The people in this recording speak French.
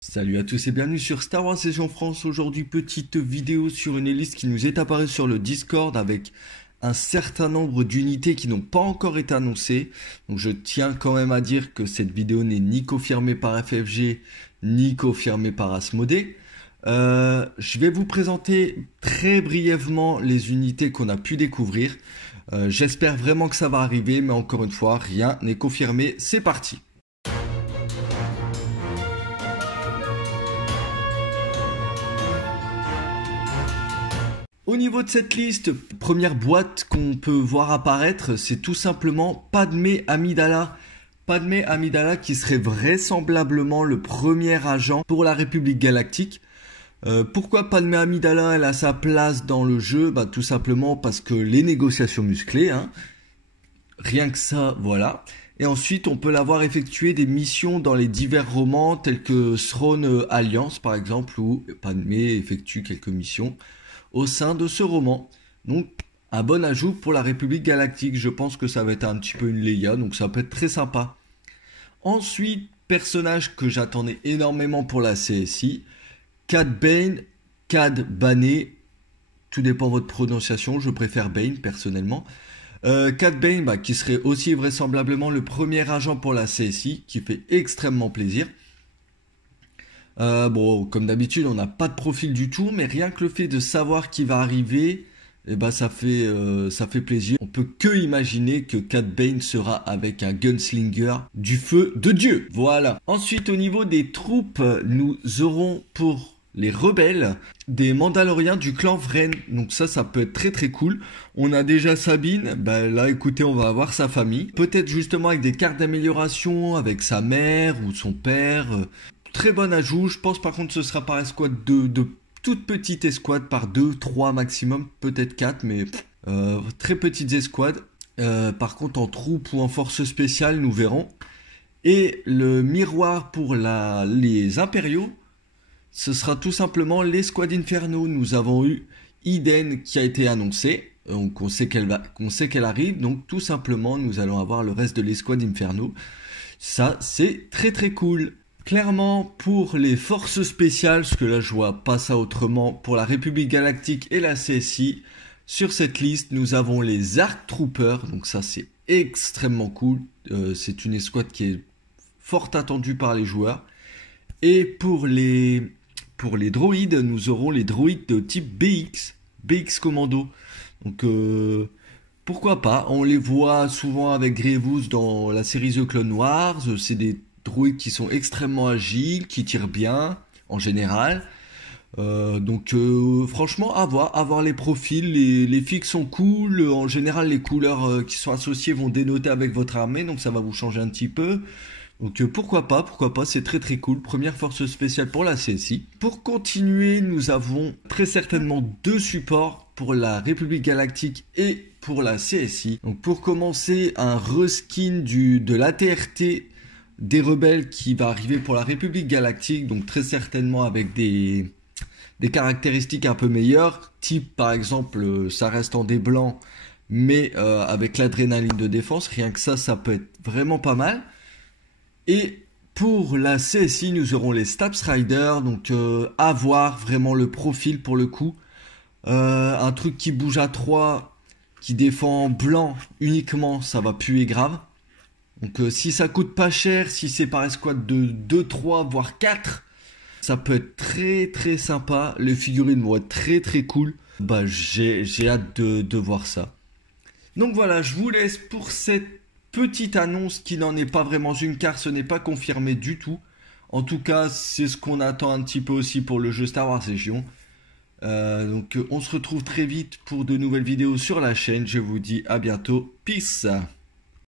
Salut à tous et bienvenue sur Star Wars Légion France. Aujourd'hui, petite vidéo sur une liste qui nous est apparue sur le Discord avec un certain nombre d'unités qui n'ont pas encore été annoncées. Donc je tiens quand même à dire que cette vidéo n'est ni confirmée par FFG ni confirmée par Asmodée. Je vais vous présenter très brièvement les unités qu'on a pu découvrir. J'espère vraiment que ça va arriver, mais encore une fois, rien n'est confirmé. C'est parti! Au niveau de cette liste, première boîte qu'on peut voir apparaître, c'est tout simplement Padmé Amidala. Padmé Amidala qui serait vraisemblablement le premier agent pour la République Galactique. Pourquoi Padmé Amidala elle a sa place dans le jeu? Tout simplement parce que les négociations musclées, hein. Rien que ça, voilà. Et ensuite, on peut la voir effectuer des missions dans les divers romans tels que Throne Alliance par exemple, où Padmé effectue quelques missions au sein de ce roman. Donc un bon ajout pour la République Galactique. Je pense que ça va être un petit peu une Leia, donc ça peut être très sympa. Ensuite, personnage que j'attendais énormément pour la CSI, Cad Bane, Cad Bane, tout dépend de votre prononciation, je préfère Bane personnellement. Cad Bane qui serait aussi vraisemblablement le premier agent pour la CSI, qui fait extrêmement plaisir. Bon, comme d'habitude, on n'a pas de profil du tout, mais rien que le fait de savoir qui va arriver, ça fait plaisir. On peut que imaginer que Cad Bane sera avec un gunslinger du feu de Dieu. Voilà. Ensuite, au niveau des troupes, nous aurons pour les rebelles des Mandaloriens du clan Vren. Donc ça peut être très très cool. On a déjà Sabine. Là, écoutez, on va avoir sa famille. Peut-être justement avec des cartes d'amélioration, avec sa mère ou son père. Très bon ajout. Je pense par contre ce sera par escouade de toute petite escouade, par 2, 3 maximum, peut-être 4, mais très petites escouades. Par contre en troupe ou en force spéciale, nous verrons. Et le miroir pour les impériaux, ce sera tout simplement l'escouade Inferno. Nous avons eu Eden qui a été annoncée. Donc on sait qu'elle arrive. Donc tout simplement nous allons avoir le reste de l'escouade Inferno. Ça c'est très très cool. Clairement, pour les forces spéciales, parce que là je vois pas ça autrement, pour la République Galactique et la CSI, sur cette liste, nous avons les Arc Troopers, donc ça c'est extrêmement cool, c'est une escouade qui est fort attendue par les joueurs. Et pour les droïdes, nous aurons les droïdes de type BX Commando. Donc pourquoi pas, on les voit souvent avec Grievous dans la série The Clone Wars, c'est des droïdes qui sont extrêmement agiles, qui tirent bien en général. Franchement, à voir les profils, les fixes sont cool. En général, les couleurs qui sont associées vont dénoter avec votre armée, donc ça va vous changer un petit peu. Donc pourquoi pas, c'est très très cool. Première force spéciale pour la CSI. Pour continuer, nous avons très certainement 2 supports pour la République Galactique et pour la CSI. Donc pour commencer, un reskin de l'ATRT des rebelles qui va arriver pour la République Galactique, donc très certainement avec des caractéristiques un peu meilleures, type par exemple ça reste en dés blancs mais avec l'adrénaline de défense, rien que ça peut être vraiment pas mal. Et pour la CSI nous aurons les Staps Riders, donc à voir vraiment le profil pour le coup, un truc qui bouge à 3, qui défend en blanc uniquement, ça va puer grave. Donc si ça coûte pas cher, si c'est par escouade de 2, 3, voire 4, ça peut être très très sympa. Les figurines vont être très très cool. J'ai hâte de voir ça. Donc voilà, je vous laisse pour cette petite annonce qui n'en est pas vraiment une car ce n'est pas confirmé du tout. En tout cas, c'est ce qu'on attend un petit peu aussi pour le jeu Star Wars Légion. On se retrouve très vite pour de nouvelles vidéos sur la chaîne. Je vous dis à bientôt. Peace!